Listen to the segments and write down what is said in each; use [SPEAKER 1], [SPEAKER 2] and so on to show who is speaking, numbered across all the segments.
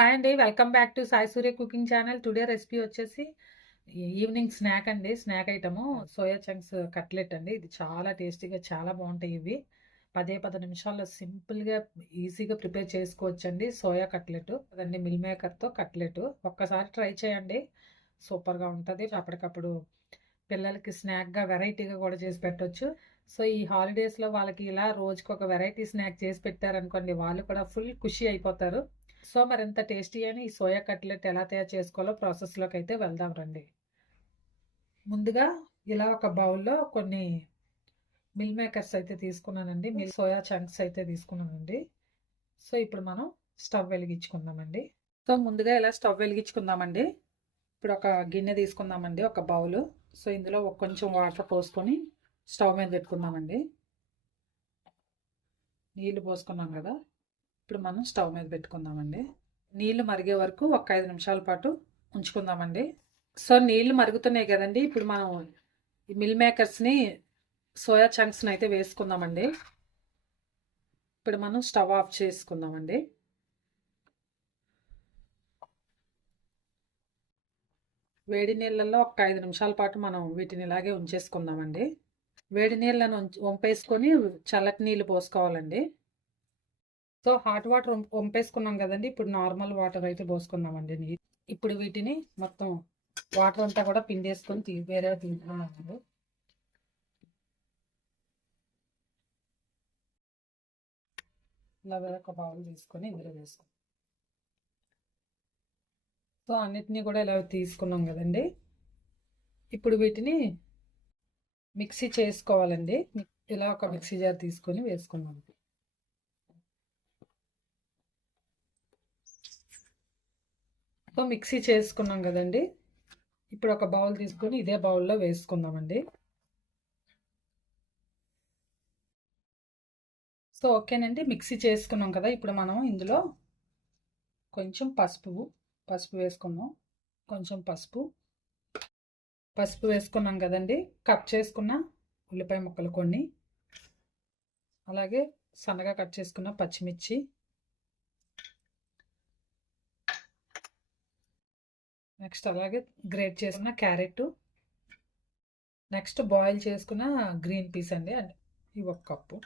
[SPEAKER 1] Hi అండి. Welcome back to Sai Surya cooking channel. Today recipe వచ్చేసి evening snack అండి. Snack item soya chunks cutlet అండి. ఇది చాలా టేస్టీగా చాలా బాగుంటాయి ఇవి. పదే పది నిమిషాల్లో సింపుల్గా ఈజీగా ప్రిపేర్ చేసుకోవచ్చు అండి సోయా కట్లెట్ అదండి మిల్ మేకర్తో కట్లెట్. ఒక్కసారి ట్రై చేయండి. సూపర్గా ఉంటుంది. అప్పటికప్పుడు పిల్లలకి స్నాక్గా వెరైటీగా కూడా చేసి పెట్టవచ్చు సో ఈ హాలిడేస్లో వాళ్ళకి ఇలా రోజుకి ఒక వెరైటీ స్నాక్ చేసి పెట్టారనుకోండి వాళ్ళు కూడా ఫుల్ ఖుషి అయిపోతారు. సో మరింత టేస్టీ అని ఈ సోయా కట్లెట్ ఎలా తయారు చేసుకోవాలో ప్రాసెస్లోకి అయితే వెళ్దాం రండి. ముందుగా ఇలా ఒక బౌల్లో కొన్ని మిల్ మేకర్స్ అయితే తీసుకున్నానండి. మిల్ సోయా చంక్స్ అయితే తీసుకున్నానండి. సో ఇప్పుడు మనం స్టవ్ వెలిగించుకుందామండి. సో ముందుగా ఇలా స్టవ్ వెలిగించుకుందామండి. ఇప్పుడు ఒక గిన్నె తీసుకుందామండి ఒక బౌలు. సో ఇందులో ఒక కొంచెం వాటర్ పోసుకొని స్టవ్ మీద పెట్టుకుందామండి. నీళ్ళు పోసుకున్నాం కదా. ఇప్పుడు మనం స్టవ్ మీద పెట్టుకుందామండి. నీళ్ళు మరిగే వరకు ఒక ఐదు నిమిషాల పాటు ఉంచుకుందామండి. సో నీళ్ళు మరుగుతున్నాయి కదండి. ఇప్పుడు మనం ఈ మిల్ మేకర్స్ని సోయా చంక్స్ని అయితే వేసుకుందామండి. ఇప్పుడు మనం స్టవ్ ఆఫ్ చేసుకుందామండి. వేడి నీళ్ళల్లో ఒక ఐదు నిమిషాల పాటు మనం వీటిని ఇలాగే ఉంచేసుకుందామండి. వేడి నీళ్ళను వంపేసుకొని చల్లటి నీళ్ళు పోసుకోవాలండి. సో హాట్ వాటర్ వంపేసుకున్నాం కదండి. ఇప్పుడు నార్మల్ వాటర్ అయితే పోసుకుందామండి నీరు. ఇప్పుడు వీటిని మొత్తం వాటర్ అంతా కూడా పిండేసుకొని తీ వేరే తీసుకున్నామండి ఇలా ఒక బౌల్ తీసుకొని ఇందులో వేసుకున్నాం సో అన్నిటినీ కూడా ఇలా తీసుకున్నాం కదండి. ఇప్పుడు వీటిని మిక్సీ చేసుకోవాలండి. ఇలా ఒక మిక్సీ జార్ తీసుకొని వేసుకున్నాం. సో మిక్సీ చేసుకున్నాం కదండి. ఇప్పుడు ఒక బౌల్ తీసుకొని ఇదే బౌల్లో వేసుకుందామండి. సో ఓకేనండి మిక్సీ చేసుకున్నాం కదా. ఇప్పుడు మనం ఇందులో కొంచెం పసుపు పసుపు వేసుకున్నాం కొంచెం పసుపు. పసుపు వేసుకున్నాం కదండి. కట్ చేసుకున్న ఉల్లిపాయ ముక్కలు కొన్ని. అలాగే సన్నగా కట్ చేసుకున్న పచ్చిమిర్చి. నెక్స్ట్ అలాగే గ్రేట్ చేసుకున్న క్యారెట్ నెక్స్ట్ బాయిల్ చేసుకున్న గ్రీన్ పీస్ అండి ఇవి ఒక కప్పు.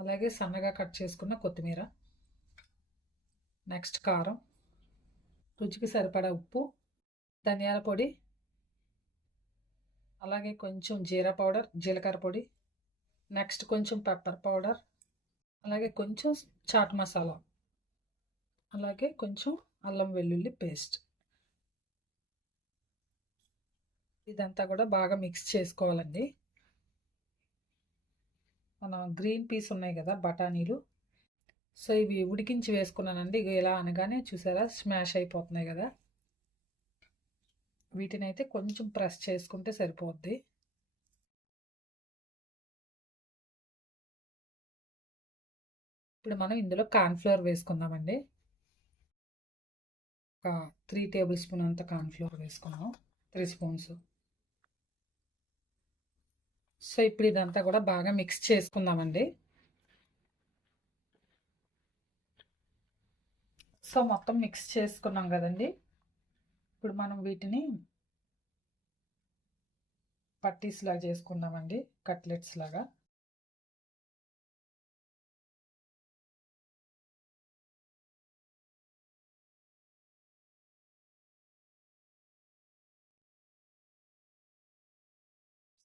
[SPEAKER 1] అలాగే సన్నగా కట్ చేసుకున్న కొత్తిమీర. నెక్స్ట్ కారం. రుచికి సరిపడా ఉప్పు. ధనియాల పొడి. అలాగే కొంచెం జీరా పౌడర్ జీలకర్ర పొడి. నెక్స్ట్ కొంచెం పెప్పర్ పౌడర్. అలాగే కొంచెం చాట్ మసాలా. అలాగే కొంచెం అల్లం వెల్లుల్లి పేస్ట్. ఇదంతా కూడా బాగా మిక్స్ చేసుకోవాలండి. మన గ్రీన్ పీస్ ఉన్నాయి కదా బఠానీలు. సో ఇవి ఉడికించి వేసుకున్నానండి. ఇక ఇలా అనగానే చూసారా స్మాష్ అయిపోతున్నాయి కదా. వీటిని అయితే కొంచెం ప్రెస్ చేసుకుంటే సరిపోద్ది. ఇప్పుడు మనం ఇందులో కార్న్ఫ్లోర్ వేసుకుందామండి. ఒక త్రీ టేబుల్ స్పూన్ అంత కార్న్ఫ్లోర్ వేసుకున్నాం. Three spoons. సో ఇప్పుడు ఇదంతా కూడా బాగా మిక్స్ చేసుకుందామండి. సో మొత్తం మిక్స్ చేసుకున్నాం కదండి. ఇప్పుడు మనం వీటిని పట్టీస్ లాగా చేసుకున్నామండి కట్లెట్స్ లాగా.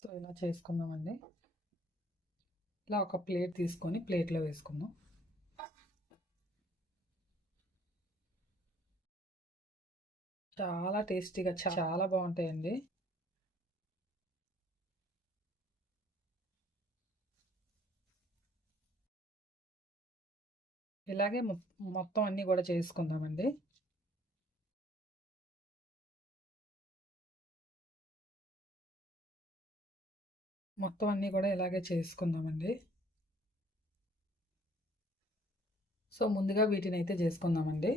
[SPEAKER 1] సో ఇలా చేసుకుందామండి. ఇలా ఒక ప్లేట్ తీసుకొని ప్లేట్లో వేసుకుందాం. చాలా టేస్టీగా చాలా బాగుంటాయండి. ఇలాగే మొత్తం అన్నీ కూడా చేసుకుందామండి. మొత్తం అన్నీ కూడా ఇలాగే చేసుకుందామండి సో ముందుగా వీటిని అయితే చేసుకుందామండి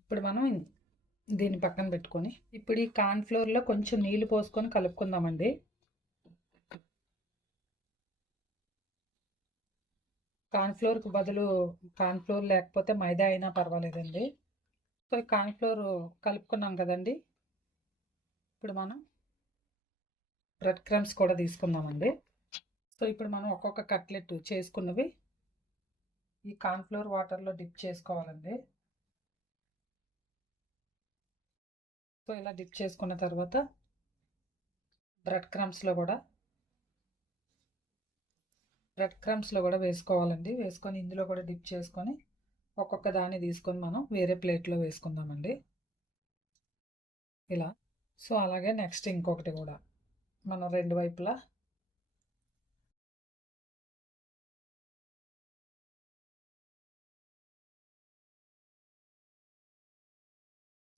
[SPEAKER 1] ఇప్పుడు మనం దీన్ని పక్కన పెట్టుకొని ఇప్పుడు ఈ కార్న్ఫ్లోర్లో కొంచెం నీళ్ళు పోసుకొని కలుపుకుందామండి కార్న్‌ఫ్లోర్‌కి బదులు కార్న్‌ఫ్లోర్ లేకపోతే మైదా అయినా పర్వాలేదండి. సో, ఈ కార్న్‌ఫ్లోర్ కలుపుకున్నాం కదండీ! ఇప్పుడు మనం బ్రెడ్ క్రమ్స్ కూడా తీసుకుందామండి. సో, ఇప్పుడు మనం ఒక్కొక్క కట్లెట్ చేసుకున్నవి ఈ కార్న్‌ఫ్లోర్ వాటర్‌లో డిప్ చేసుకోవాలండి. సో, ఇలా డిప్ చేసుకున్న తర్వాత బ్రెడ్ క్రమ్స్‌లో కూడా బ్రెడ్ క్రమ్స్‌లో కూడా వేసుకోవాలండి. వేసుకొని ఇందులో కూడా డిప్ చేసుకొని ఒక్కొక్క దాన్ని తీసుకొని మనం వేరే ప్లేట్‌లో వేసుకుందామండి. ఇలా. సో, అలాగే నెక్స్ట్ ఇంకొకటి కూడా మనం రెండు వైపులా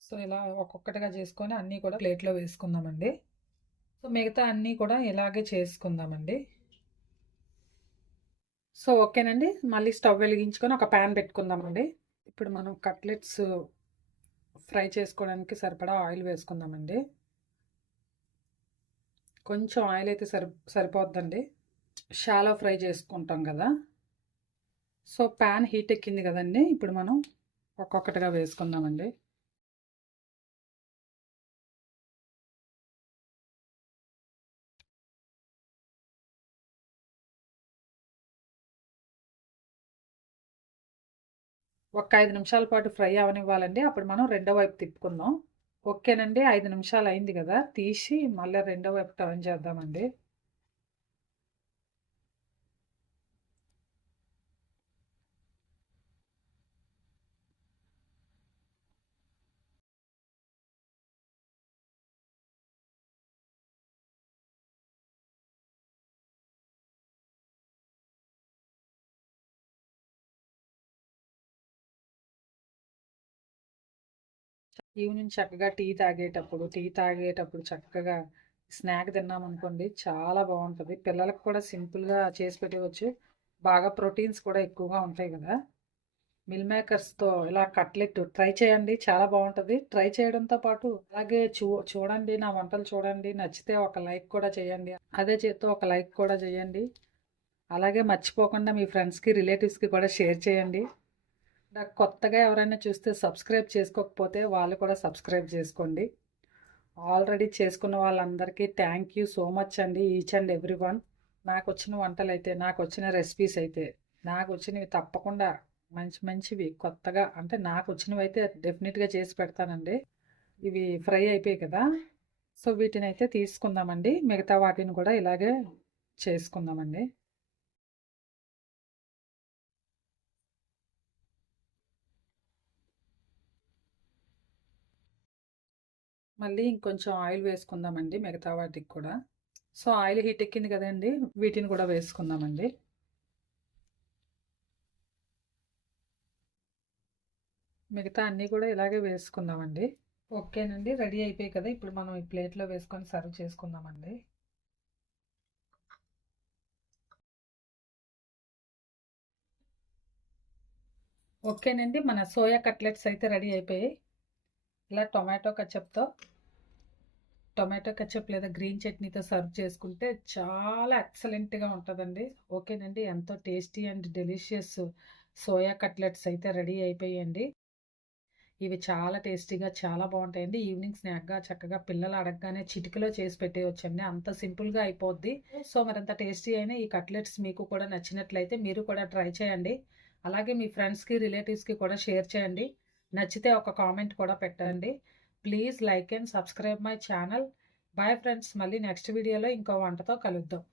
[SPEAKER 1] సో, ఇలా ఒక్కొక్కటిగా చేసుకొని అన్నీ కూడా ప్లేట్‌లో వేసుకుందామండి. సో, మిగతా అన్నీ కూడా ఇలాగే చేసుకుందామండి. సో, ఓకేనండి. మళ్ళీ స్టవ్ వెలిగించుకొని ఒక ప్యాన్ పెట్టుకుందామండి. ఇప్పుడు మనం కట్లెట్స్ ఫ్రై చేసుకోవడానికి సరిపడా ఆయిల్ వేసుకుందామండి. కొంచెం ఆయిల్ అయితే సరి సరిపోద్దండి. షాలో ఫ్రై చేసుకుంటాం కదా! సో, పాన్ హీట్ ఎక్కింది కదండి ఇప్పుడు మనం ఒక్కొక్కటిగా వేసుకుందామండి. ఒక ఐదు నిమిషాల పాటు ఫ్రై అవనివ్వాలండి అప్పుడు మనం రెండో వైపు తిప్పుకుందాం. ఓకేనండి. ఐదు నిమిషాలు అయింది కదా! తీసి మళ్ళా రెండో వైపు టర్న్ చేద్దామండి. ఈవినింగ్ చక్కగా టీ తాగేటప్పుడు, టీ తాగేటప్పుడు చక్కగా స్నాక్ తిన్నామనుకోండి చాలా బాగుంటుంది పిల్లలకు కూడా సింపుల్‌గా చేసి పెట్టవచ్చు బాగా ప్రోటీన్స్ కూడా ఎక్కువగా ఉంటాయి కదా! మిల్ మేకర్స్‌తో ఇలా కట్లెట్ ట్రై చేయండి. చాలా బాగుంటుంది ట్రై చేయడంతో పాటు అలాగే చూ చూడండి నా వంటలు చూడండి. నచ్చితే ఒక లైక్ కూడా చేయండి. అదే చేత్తో ఒక లైక్ కూడా చేయండి. అలాగే మర్చిపోకుండా మీ ఫ్రెండ్స్‌కి, రిలేటివ్స్‌కి కూడా షేర్ చేయండి. నాకు కొత్తగా ఎవరైనా చూస్తే సబ్స్క్రైబ్ చేసుకోకపోతే వాళ్ళు కూడా సబ్స్క్రైబ్ చేసుకోండి. ఆల్రెడీ చేసుకున్న వాళ్ళందరికీ థ్యాంక్ యూ సో మచ్ అండి. ఈచ్ అండ్ ఎవ్రీ వన్ నాకు వచ్చిన వంటలైతే, నాకొచ్చిన రెసిపీస్ అయితే, నాకు వచ్చినవి తప్పకుండా మంచి మంచివి కొత్తగా అంటే నాకు వచ్చినవి అయితే డెఫినెట్గా చేసి పెడతానండి. ఇవి ఫ్రై అయిపోయాయి కదా! సో, వీటిని అయితే తీసుకుందామండి. మిగతా వాటిని కూడా ఇలాగే చేసుకుందామండి. మళ్ళీ ఇంకొంచెం ఆయిల్ వేసుకుందామండి మిగతా వాటికి కూడా. సో, ఆయిల్ హీట్ ఎక్కింది కదండి వీటిని కూడా వేసుకుందామండి. మిగతా అన్నీ కూడా ఇలాగే వేసుకుందామండి. ఓకేనండి. రెడీ అయిపోయాయి కదా! ఇప్పుడు మనం ఈ ప్లేట్‌లో వేసుకొని సర్వ్ చేసుకుందామండి. ఓకేనండి. మన సోయా కట్లెట్స్ అయితే రెడీ అయిపోయాయి. ఇలా టొమాటో కచ్చప్తో టొమాటో కచ్చప్ లేదా గ్రీన్ చట్నీతో సర్వ్ చేసుకుంటే చాలా ఎక్సలెంట్‌గా ఉంటుందండి ఓకేనండి. ఎంతో tasty and delicious soya cutlets అయితే రెడీ అయిపోయాయండి. ఇవి చాలా టేస్టీగా చాలా బాగుంటాయండి ఈవినింగ్ స్నాక్‌గా చక్కగా పిల్లలు అడగగానే చిటికలో చేసి పెట్టేయొచ్చండి. అంత సింపుల్‌గా అయిపోద్ది. సో, మరింత టేస్టీ అయిన ఈ కట్లెట్స్ మీకు కూడా నచ్చినట్లయితే మీరు కూడా ట్రై చేయండి. అలాగే మీ ఫ్రెండ్స్‌కి, రిలేటివ్స్‌కి కూడా షేర్ చేయండి. నచ్చితే ఒక కామెంట్ కూడా పెట్టండి. Please like and subscribe my channel. Bye friends. మళ్ళీ నెక్స్ట్ వీడియోలో ఇంకో వంటతో కలుద్దాం.